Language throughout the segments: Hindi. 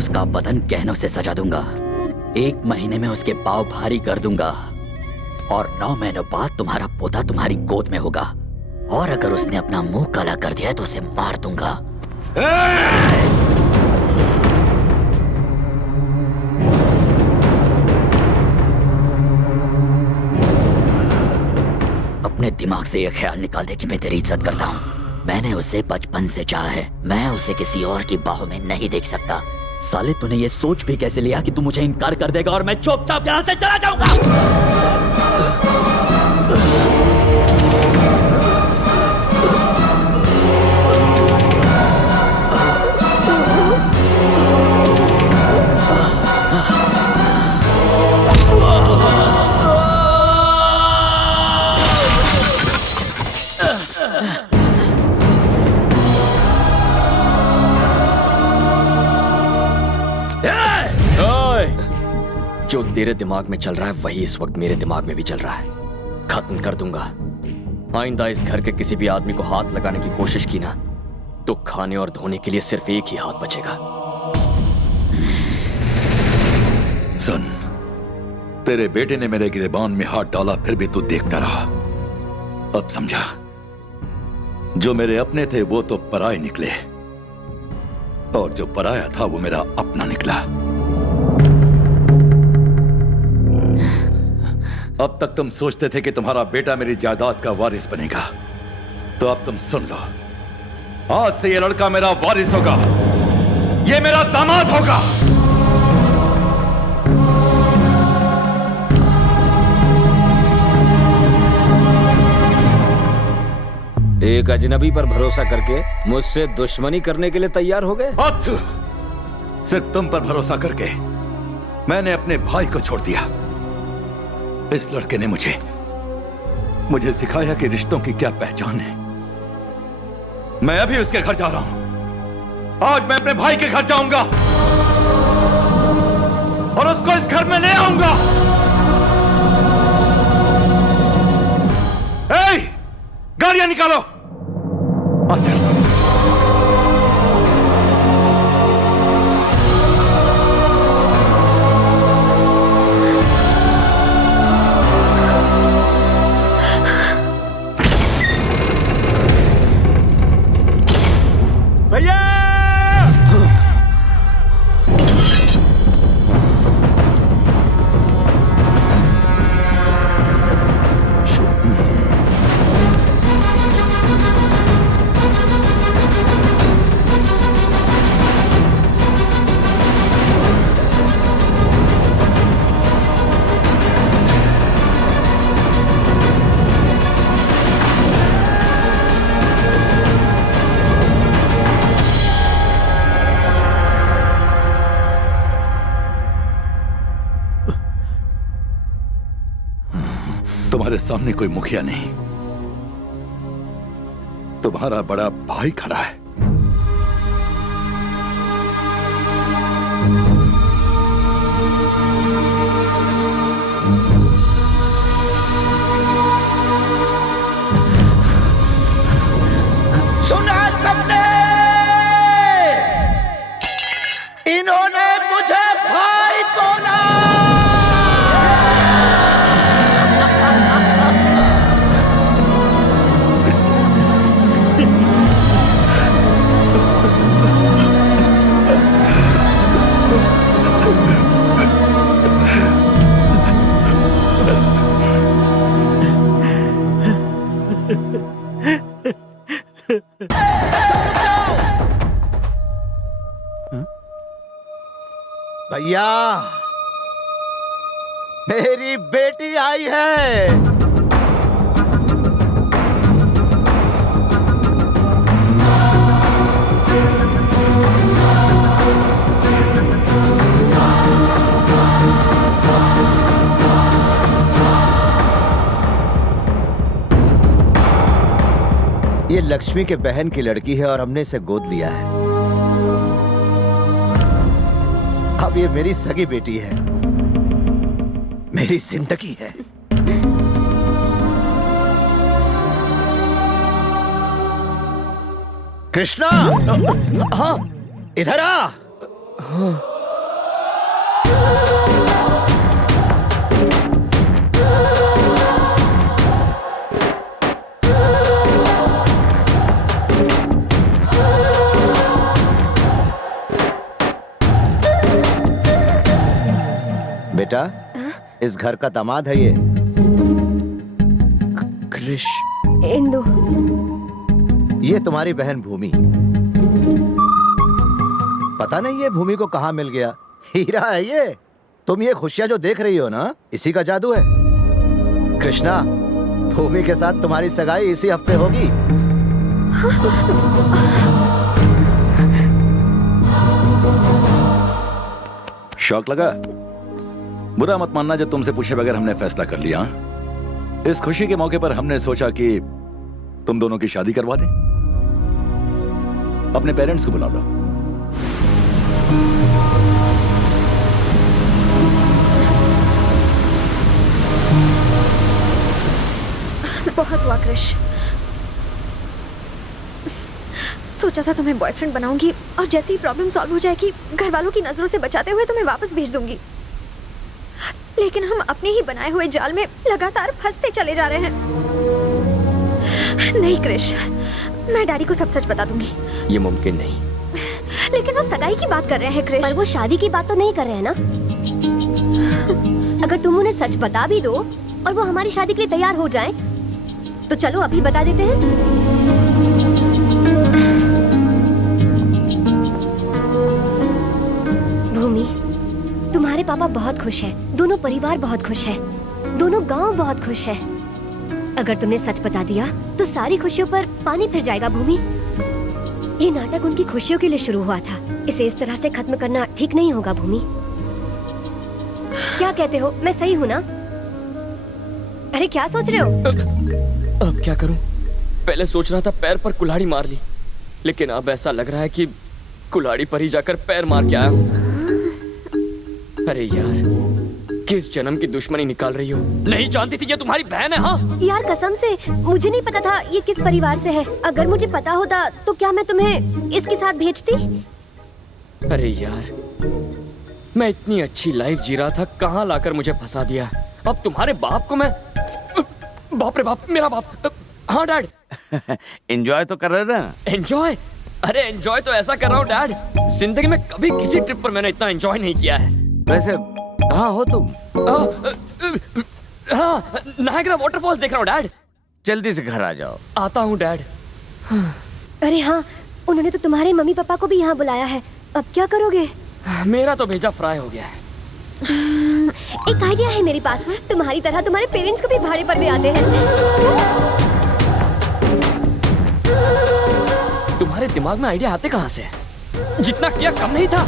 उसका बदन गहनों से सजा दूंगा। 1 महीने में उसके पाँव भारी कर दूंगा और 9 महीनों बाद तुम्हारा पोता तुम्हारी गोद में होगा। और अगर उसने अपना मुंह काला कर दिया तो उसे मार दूंगा। अपने दिमाग से यह ख्याल निकाल दे कि मैं तेरी इज्जत करता हूँ। मैंने उसे बचपन से चाहा है। मैं उसे किसी और की बाहों में नहीं देख सकता। साले तूने ये सोच भी कैसे लिया कि तू मुझे इनकार कर देगा और मैं चुपचाप यहाँ से चला जाऊंगा? जो तेरे दिमाग में चल रहा है वही इस वक्त मेरे दिमाग में भी चल रहा है। खत्म कर दूंगा। आइंदा इस घर के किसी भी आदमी को हाथ लगाने की कोशिश की ना तो खाने और धोने के लिए सिर्फ एक ही हाथ बचेगा। सुन, तेरे बेटे ने मेरे गिरेबान में हाथ डाला फिर भी तू देखता रहा। अब समझा, जो मेरे अपने थे वो तो पराये निकले और जो पराया था वो मेरा अपना निकला। अब तक तुम सोचते थे कि तुम्हारा बेटा मेरी जायदाद का वारिस बनेगा, तो अब तुम सुन लो, आज से ये लड़का मेरा वारिस होगा। ये मेरा दामाद होगा। एक अजनबी पर भरोसा करके मुझसे दुश्मनी करने के लिए तैयार हो गए? सिर्फ तुम पर भरोसा करके मैंने अपने भाई को छोड़ दिया। इस लड़के ने मुझे सिखाया कि रिश्तों की क्या पहचान है। मैं अभी उसके घर जा रहा हूं। आज मैं अपने भाई के घर जाऊंगा और उसको इस घर में ले आऊंगा। गाड़ियां निकालो। भैया तुम्हारे सामने कोई मुखिया नहीं, तुम्हारा बड़ा भाई खड़ा है। सुना सबने, इन्होंने मुझे भाई बोला। भैया, मेरी बेटी आई है। ये लक्ष्मी के बहन की लड़की है और हमने इसे गोद लिया है। अब ये मेरी सगी बेटी है, मेरी जिंदगी है। कृष्णा, हाँ, इधर आ। बेटा, इस घर का दामाद है ये। क्रिश। इंदु। ये तुम्हारी बहन भूमि। पता नहीं ये भूमि को कहाँ मिल गया। हीरा है ये। तुम ये खुशियां जो देख रही हो ना, इसी का जादू है। कृष्णा, भूमि के साथ तुम्हारी सगाई इसी हफ्ते होगी। शौक लगा? बुरा मत मानना जब तुमसे पूछे बगैर हमने फैसला कर लिया। इस खुशी के मौके पर हमने सोचा कि तुम दोनों की शादी करवा दें। अपने पेरेंट्स को बुला लो। बहुत हुआ क्रिश। सोचा था तुम्हें बॉयफ्रेंड बनाऊंगी और जैसे ही प्रॉब्लम सॉल्व हो जाएगी घर वालों की नजरों से बचाते हुए तुम्हें वापस भेज दूंगी, लेकिन हम अपने ही बनाए हुए जाल में लगातार फंसते चले जा रहे हैं। नहीं क्रिश, मैं डैडी को सब सच बता दूंगी। ये मुमकिन नहीं। लेकिन वो सगाई की बात कर रहे हैं क्रिश। पर वो शादी की बात तो नहीं कर रहे हैं ना। अगर तुम उन्हें सच बता भी दो और वो हमारी शादी के लिए तैयार हो जाएं, तो चलो अभी बता देते हैं। भूमि, तुम्हारे पापा बहुत खुश हैं, दोनों परिवार बहुत खुश है, दोनों गांव बहुत खुश है। अगर तुमने सच बता दिया तो सारी खुशियों पर पानी फिर जाएगा। भूमि, ये नाटक उनकी खुशियों के लिए शुरू हुआ था, इसे इस तरह से खत्म करना ठीक नहीं होगा। भूमि, क्या कहते हो? मैं सही हूँ ना? अरे क्या सोच रहे हो? अब क्या करूं? पहले सोच रहा था पैर पर कुल्हाड़ी मार ली, लेकिन अब ऐसा लग रहा है कि कुल्हाड़ी पर ही जाकर पैर मार के आया हूं। अरे यार, किस जन्म की दुश्मनी निकाल रही हो? नहीं जानती थी ये तुम्हारी बहन है। हाँ यार कसम से मुझे नहीं पता था ये किस परिवार से है। अगर मुझे पता होता तो क्या मैं तुम्हें इसके साथ भेजती? अरे यार, मैं इतनी अच्छी लाइफ जी रहा था, कहाँ लाकर मुझे फंसा दिया। अब तुम्हारे बाप को मैं... बाप रे बाप, मेरा बाप। हाँ डैड। एंजॉय तो कर रहे ना? एंजॉय? अरे एंजॉय तो ऐसा कर रहा हूँ डैड, जिंदगी में कभी किसी ट्रिप पर मैंने इतना एंजॉय नहीं किया है। वैसे कहाँ हो तुम? हाँ, नायग्रा वाटरफॉल्स देख रहा हूँ डैड। जल्दी से घर आ जाओ। आता हूँ डैड। अरे हाँ, उन्होंने तो तुम्हारे मम्मी पापा को भी यहाँ बुलाया है। अब क्या करोगे? मेरा तो भेजा फ्राई हो गया है। एक आइडिया है मेरे पास। तुम्हारी तरह तुम्हारे पेरेंट्स को भी भाड़े पर ले आते हैं। तुम्हारे दिमाग में आइडिया आते कहाँ से? जितना किया कम नहीं था।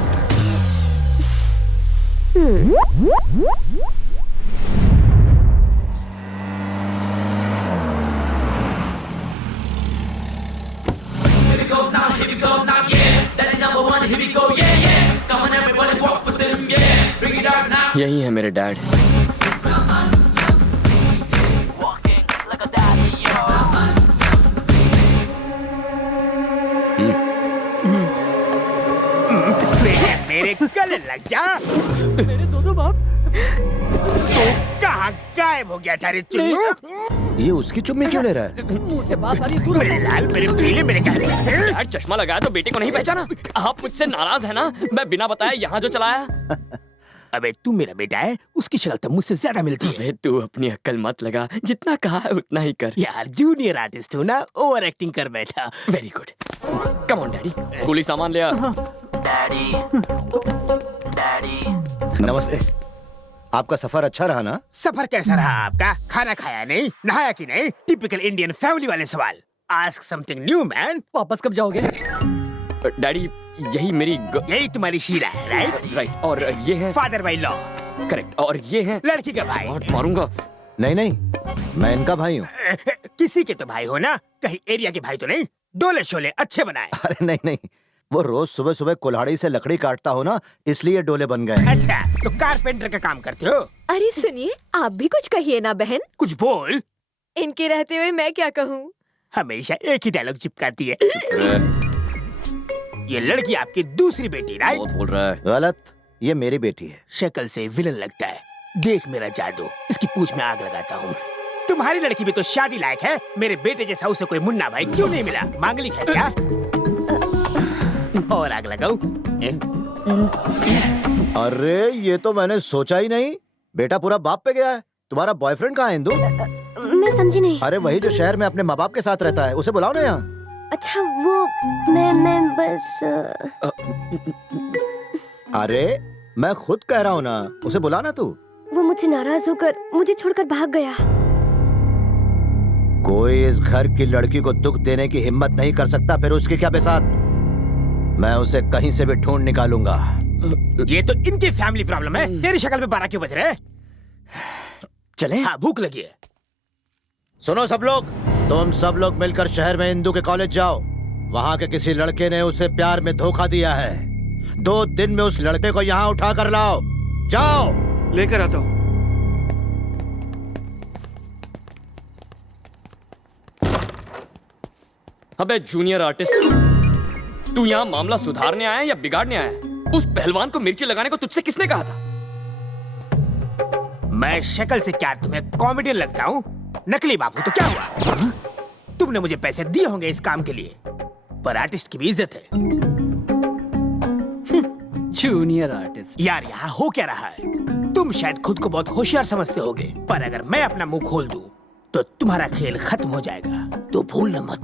यही है मेरे डैड। मेरे गले लग जा। मेरे दो बाप। तो कहाँ गायब हो गया था रे चुन्नू? ये उसकी चुम्मी क्यों ले रहा है? मुंह से बात आ रही है। मेरे लाल, मेरे पीले, मेरे काले। डैड चश्मा लगाया तो बेटे को नहीं पहचाना? आप मुझसे नाराज है ना? मैं बिना बताए यहाँ जो चलाया। अबे तू मेरा बेटा है, उसकी शक्ल तो मुझसे ज्यादा मिलती है। अबे तू अपनी अक्ल मत लगा, जितना कहा है उतना ही कर। यार जूनियर आर्टिस्ट हो ना, ओवर एक्टिंग कर बैठा। Very good. Come on daddy, गोली सामान ले आ। नमस्ते। आपका सफर अच्छा रहा ना? सफर कैसा रहा आपका? खाना खाया नहीं, नहाया कि नहीं? टिपिकल इंडियन फैमिली वाले सवाल। Ask something new man. वापस कब जाओगे? डैडी यही मेरी यही तुम्हारी शीला है, राइट? राइट। और ये है फादर बाई लॉ। करेक्ट। और ये है लड़की का भाई। स्मार्ट मारूंगा। नहीं नहीं, मैं इनका भाई हूँ। किसी के तो भाई हो ना, कहीं एरिया के भाई तो नहीं? डोले शोले अच्छे बनाए। अरे नहीं नहीं, वो रोज सुबह सुबह कुल्हाड़ी से लकड़ी काटता हो ना, इसलिए डोले बन गए। अच्छा, तो कारपेंटर का काम करते हो? अरे सुनिए, आप भी कुछ कहिए ना बहन। कुछ बोल। इनके रहते हुए मैं क्या कहूँ? हमेशा एक ही डायलॉग चिपकाती है। ये लड़की आपकी दूसरी बेटी, राइट? बहुत बोल रहा है। गलत, ये मेरी बेटी है। शक्ल से विलन लगता है। देख मेरा जादू, इसकी पूंछ में आग लगाता हूँ। तुम्हारी लड़की भी तो शादी लायक है। मेरे बेटे जैसा उसे कोई मुन्ना भाई क्यों नहीं मिला? मांगलिक है क्या? और आग लगाऊं? अरे ये तो मैंने सोचा ही नहीं। बेटा पूरा बाप पे गया है। तुम्हारा बॉयफ्रेंड कहाँ है इंदु? मैं समझी नहीं। अरे वही जो शहर में अपने माँ बाप के साथ रहता है, उसे बुलाओ ना यहाँ। अच्छा वो मैं बस अरे मैं खुद कह रहा हूँ ना, उसे बुला ना तू। वो मुझसे नाराज होकर मुझे छोड़कर भाग गया। कोई इस घर की लड़की को दुख देने की हिम्मत नहीं कर सकता, फिर उसकी क्या बेसात। मैं उसे कहीं से भी ढूंढ निकालूंगा। ये तो इनकी फैमिली प्रॉब्लम है। तेरी शक्ल पे 12 क्यों बज रहे हैं? चले? हाँ, भूख लगी है। सुनो सब लोग, तुम सब लोग मिलकर शहर में इंदु के कॉलेज जाओ। वहाँ के किसी लड़के ने उसे प्यार में धोखा दिया है। 2 दिन में उस लड़के को यहाँ उठा कर लाओ। जाओ। लेकर आता हूँ। अबे जूनियर आर्टिस्ट, तू यहाँ मामला सुधारने आया है या बिगाड़ने आया है? उस पहलवान को मिर्ची लगाने को तुझसे किसने कहा था? मैं शक्ल से क्या तुम्हें कॉमेडियन लगता हूँ? नकली बाबू तो क्या हुआ? तुमने मुझे पैसे दिए होंगे इस काम के लिए, पर आर्टिस्ट की भी इज्जत है। Junior artist. यार यहाँ हो क्या रहा है? तुम शायद खुद को बहुत होशियार समझते होगे, पर अगर मैं अपना मुंह खोल दूं तो तुम्हारा खेल खत्म हो जाएगा। तो भूलना मत,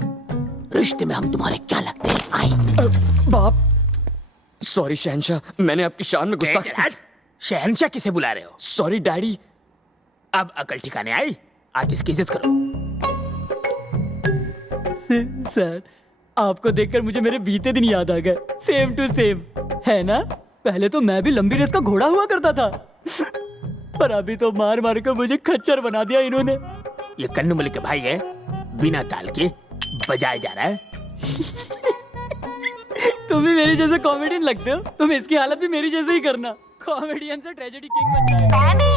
रिश्ते में हम तुम्हारे क्या लगते हैं? आई बाप, सॉरी शहंशाह, मैंने आपकी शान में गुस्ताखी। शहंशाह किसे बुला रहे हो? Sorry daddy. अब अकल ठिकाने आई? आर्टिस्ट की इज्जत करो। सर आपको देखकर मुझे मेरे बीते दिन याद आ गए। सेम टू सेम है ना? पहले तो मैं भी लंबी रेस का घोड़ा हुआ करता था, पर अभी तो मार मार कर मुझे खच्चर बना दिया इन्होंने। ये कन्नू मलिक के भाई है, बिना ताल के बजाया जा रहा है। तुम भी मेरे जैसे कॉमेडियन लगते हो। तुम इसकी हालत भी मेरी जैसे ही करना। कॉमेडियन से ट्रेजेडी किंग बन जाएगा।